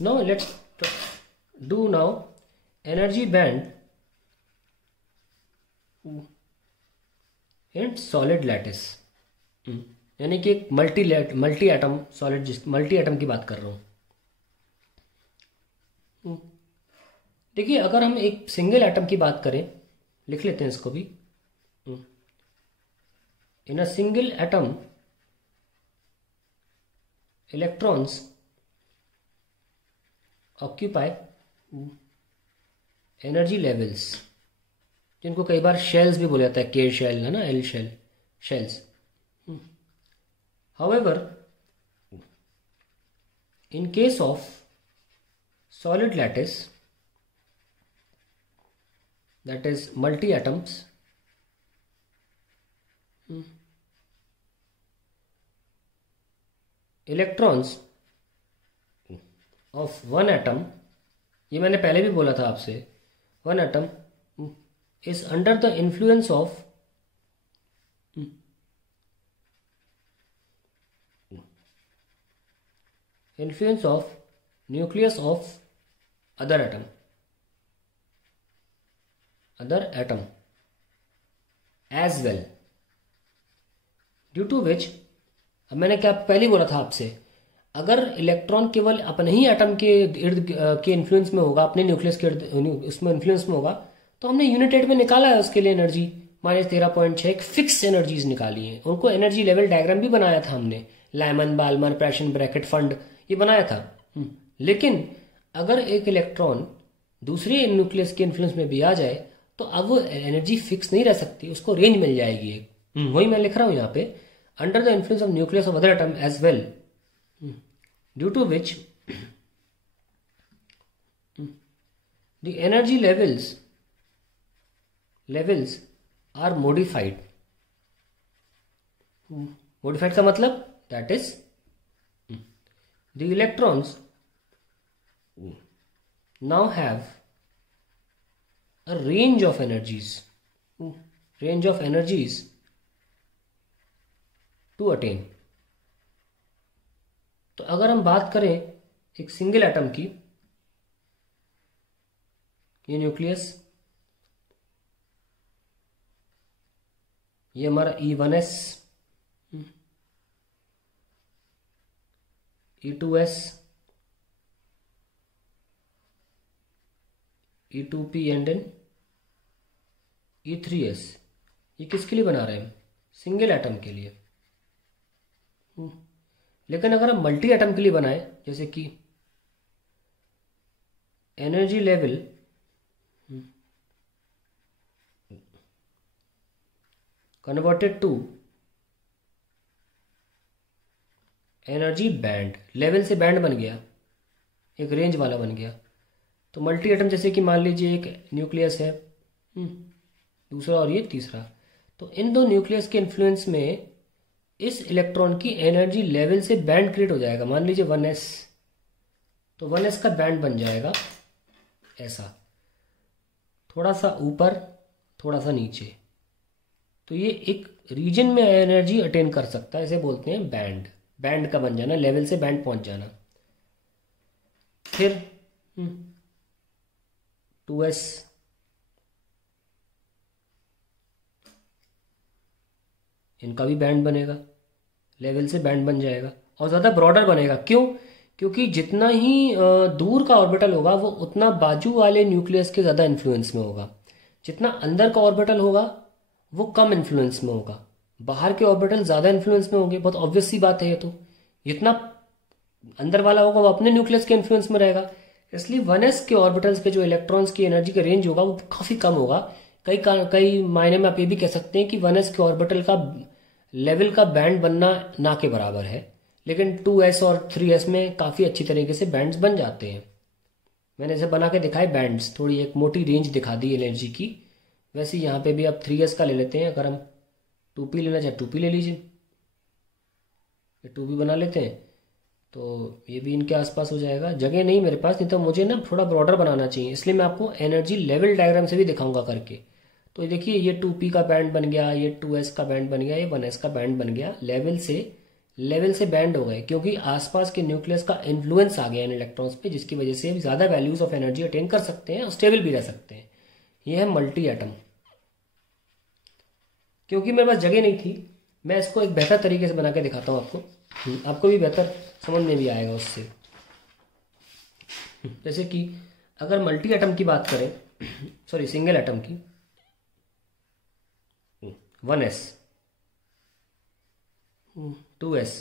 Now let's do now energy band in solid lattice। यानी कि एक multi atom solid, multi atom की बात कर रहा हूं। देखिए अगर हम एक सिंगल एटम की बात करें, लिख लेते हैं इसको भी। In a single atom electrons occupy energy levels, जिनको कई बार शेल्स भी बोला जाता है, के शेल है ना, L shell, shells. However, in case of solid lattice, that is multi atoms, electrons of one atom, ये मैंने पहले भी बोला था आपसे, one atom is under the influence of nucleus of other atom as well, due to which, अब मैंने क्या पहले ही बोला था आपसे, अगर इलेक्ट्रॉन केवल अपने ही एटम के इर्द के इन्फ्लुएंस में होगा, अपने न्यूक्लियस के उसमें इन्फ्लुएंस में होगा, तो हमने यूनिट 8 में निकाला है उसके लिए एनर्जी -13.6, एक फिक्स एनर्जीज निकाली है। उनको एनर्जी लेवल डायग्राम भी बनाया था हमने, लाइमन, बाल्मर, प्रेशन ब्रैकेट, फंड, ये बनाया था। लेकिन अगर एक इलेक्ट्रॉन दूसरे न्यूक्लियस के इन्फ्लुएंस में भी आ जाए तो अब वो एनर्जी फिक्स नहीं रह सकती, उसको रेंज मिल जाएगी एक। वही मैं लिख रहा हूं यहाँ पे, under the influence of nucleus of other atom as well, due to which the energy levels are modified. Modified का मतलब that is the electrons now have a range of energies to attain। तो अगर हम बात करें एक single atom की, ये न्यूक्लियस, ये हमारा E1s, E2s, E2p and N E3s, ये किसके लिए बना रहे हैं? सिंगल एटम के लिए। लेकिन अगर हम मल्टी एटम के लिए बनाए, जैसे कि energy level converted to energy band, level से बैंड बन गया, एक रेंज वाला बन गया। तो मल्टी एटम, जैसे कि मान लीजिए एक न्यूक्लियस है, दूसरा और ये तीसरा, तो इन दो न्यूक्लियस के इन्फ्लुएंस में इस इलेक्ट्रॉन की एनर्जी लेवल से बैंड क्रिएट हो जाएगा। मान लीजिए 1s, तो 1s का बैंड बन जाएगा ऐसा, थोड़ा सा ऊपर थोड़ा सा नीचे। तो ये एक रीजन में एनर्जी अटेन कर सकता है, इसे बोलते हैं बैंड। बैंड का बन जाना, लेवल से बैंड पहुंच जाना। फिर 2s, इनका भी बैंड बनेगा, लेवल से बैंड बन जाएगा और ज़्यादा ब्रॉडर बनेगा। क्यों? क्योंकि जितना ही दूर का ऑर्बिटल होगा वो उतना बाजू वाले न्यूक्लियस के ज़्यादा इन्फ्लुएंस में होगा, जितना अंदर का ऑर्बिटल होगा वो कम इन्फ्लुएंस में होगा, बाहर के ऑर्बिटल ज़्यादा इन्फ्लुएंस में होंगे। बहुत ऑब्वियस सी बात है ये तो। जितना अंदर वाला होगा वो अपने न्यूक्लियस के इन्फ्लुएंस में रहेगा, इसलिए 1s के ऑर्बिटल्स के जो इलेक्ट्रॉन्स की एनर्जी का रेंज होगा वो काफ़ी कम होगा। कई मायने में आप ये भी कह सकते हैं कि 1s के ऑर्बिटल का लेवल का बैंड बनना ना के बराबर है, लेकिन 2s और 3s में काफ़ी अच्छी तरीके से बैंड्स बन जाते हैं। मैंने इसे बना के दिखाए बैंड्स, थोड़ी एक मोटी रेंज दिखा दी एनर्जी की। वैसे यहाँ पे भी आप 3s का ले लेते हैं, अगर हम 2p लेना चाहे 2p ले लीजिए, 2p बना लेते हैं तो ये भी इनके आसपास हो जाएगा। जगह नहीं मेरे पास, नहीं तो मुझे ना थोड़ा ब्रॉडर बनाना चाहिए, इसलिए मैं आपको एनर्जी लेवल डायग्राम से भी दिखाऊंगा करके। तो देखिए ये 2p का बैंड बन गया, ये 2s का बैंड बन गया, ये 1s का बैंड बन गया, लेवल से लेवल से बैंड हो गए क्योंकि आसपास के न्यूक्लियस का इन्फ्लुएंस आ गया इन इलेक्ट्रॉन्स पे, जिसकी वजह से हम ज़्यादा वैल्यूज ऑफ एनर्जी अटेन कर सकते हैं और स्टेबल भी रह सकते हैं। ये है मल्टी एटम। क्योंकि मेरे पास जगह नहीं थी, मैं इसको एक बेहतर तरीके से बना के दिखाता हूँ आपको, आपको भी बेहतर समझ में भी आएगा उससे। जैसे कि अगर मल्टी एटम की बात करें, सॉरी सिंगल एटम की, 1s, 2s,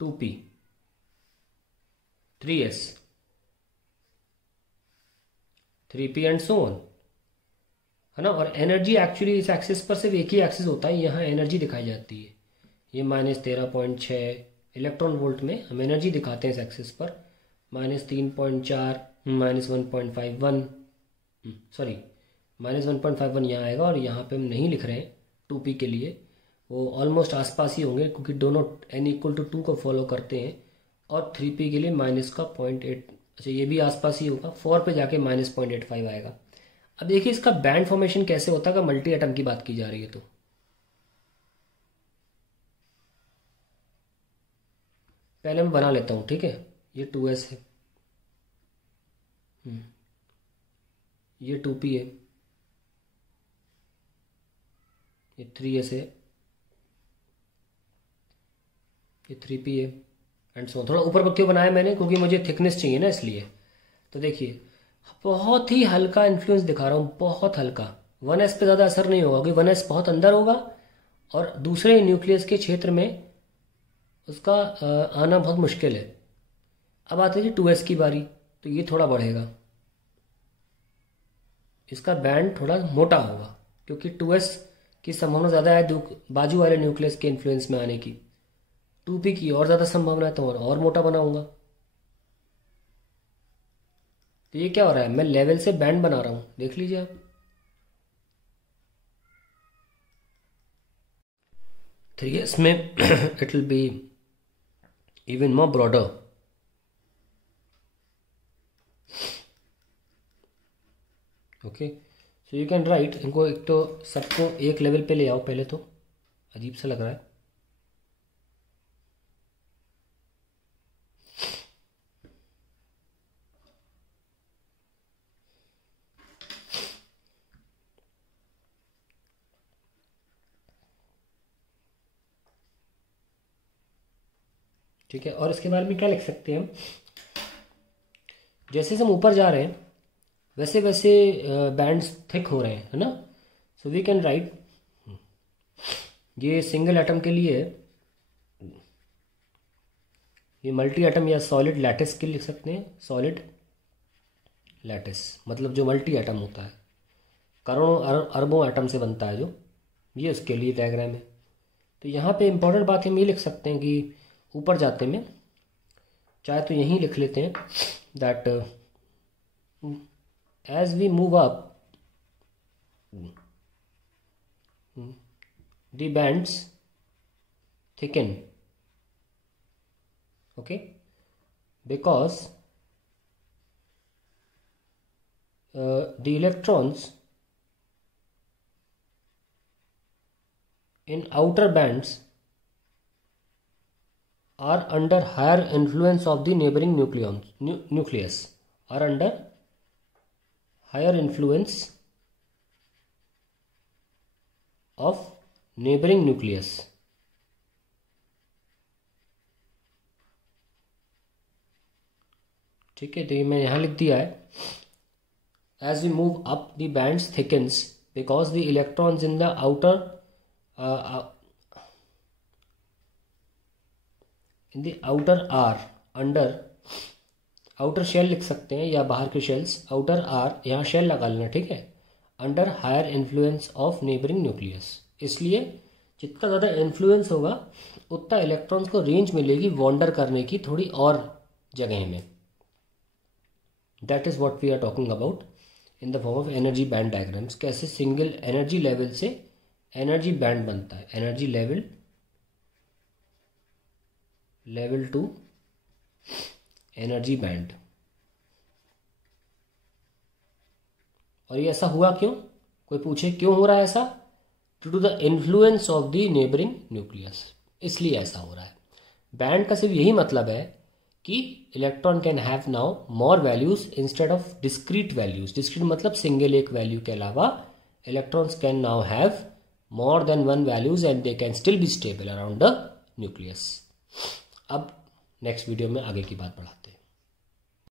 2p, 3s, 3p and so on, है ना। और एनर्जी एक्चुअली इस एक्सिस पर सिर्फ एक ही एक्सिस होता है, यहाँ एनर्जी दिखाई जाती है। ये -13.6 इलेक्ट्रॉन वोल्ट में हम एनर्जी दिखाते हैं इस एक्सिस पर, -3.4, -1.51, सॉरी -1.51 यहाँ आएगा। और यहाँ पे हम नहीं लिख रहे हैं 2p के लिए, वो ऑलमोस्ट आसपास ही होंगे क्योंकि दोनों n=2 को फॉलो करते हैं। और 3p के लिए माइनस का 0.8, अच्छा ये भी आसपास ही होगा, 4 पे जाके -0.85 आएगा। अब देखिए इसका बैंड फॉर्मेशन कैसे होता है अगर मल्टी एटम की बात की जा रही है तो। पहले मैं बना लेता हूँ, ठीक है। ये 2s है, ये 2p है, ये 3s है, ये 3p है एंड सो। थोड़ा ऊपर पर क्यों बनाया मैंने, क्योंकि मुझे थिकनेस चाहिए ना इसलिए। तो देखिए बहुत ही हल्का इन्फ्लुएंस दिखा रहा हूँ, बहुत हल्का। 1s पे ज़्यादा असर नहीं होगा क्योंकि 1s बहुत अंदर होगा और दूसरे न्यूक्लियस के क्षेत्र में उसका आना बहुत मुश्किल है। अब आते हैं 2s की बारी, तो ये थोड़ा बढ़ेगा, इसका बैंड थोड़ा मोटा होगा क्योंकि 2s की संभावना ज़्यादा है बाजू वाले न्यूक्लियस के इन्फ्लुएंस में आने की। 2p की और ज़्यादा संभावना है तो और मोटा बनाऊंगा। तो ये क्या हो रहा है, मैं लेवल से बैंड बना रहा हूँ, देख लीजिए आप। 3s में it will be even more broader. Okay, so you can write, इनको एक तो सबको एक लेवल पे ले आओ पहले, तो अजीब सा लग रहा है। ठीक है, और इसके बारे में क्या लिख सकते हैं हम, जैसे हम ऊपर जा रहे हैं वैसे वैसे बैंड्स थिक हो रहे हैं, है ना। सो वी कैन राइट, ये सिंगल एटम के लिए, ये मल्टी एटम या सॉलिड लैटिस के लिख सकते हैं। सॉलिड लैटिस मतलब जो मल्टी एटम होता है, करोड़ों अरबों एटम से बनता है जो, ये उसके लिए डायग्राम है। तो यहाँ पे इंपॉर्टेंट बात हम ये लिख सकते हैं कि ऊपर जाते में चाहे तो यहीं लिख लेते हैं that as we move up the bands thicken, okay, because the electrons in outer bands are under higher influence of the neighboring nucleus, are under higher influence of neighboring nucleus। ठीक है, तो ये मैं यहाँ लिख दिया है, as we move up the bands thickens because the electrons in the outer are under, outer shell लिख सकते हैं या बाहर के शेल्स, आउटर आर यहाँ शेल लगा लेना, ठीक है, under higher influence of neighbouring nucleus. इसलिए जितना ज़्यादा इन्फ्लुएंस होगा उतना इलेक्ट्रॉन्स को रेंज मिलेगी वॉन्डर करने की थोड़ी और जगह में। That is what we are talking about in the form of energy band diagrams. कैसे सिंगल एनर्जी लेवल से एनर्जी बैंड बनता है, energy level to energy band. और ये ऐसा हुआ क्यों, कोई पूछे क्यों हो रहा है ऐसा, due to the influence of the neighbouring nucleus, इसलिए ऐसा हो रहा है। बैंड का सिर्फ यही मतलब है कि electron can have now more values instead of discrete values. Discrete मतलब सिंगल एक वैल्यू के अलावा electrons can now have more than one values and they can still be stable around the nucleus. अब नेक्स्ट वीडियो में आगे की बात बढ़ाते हैं।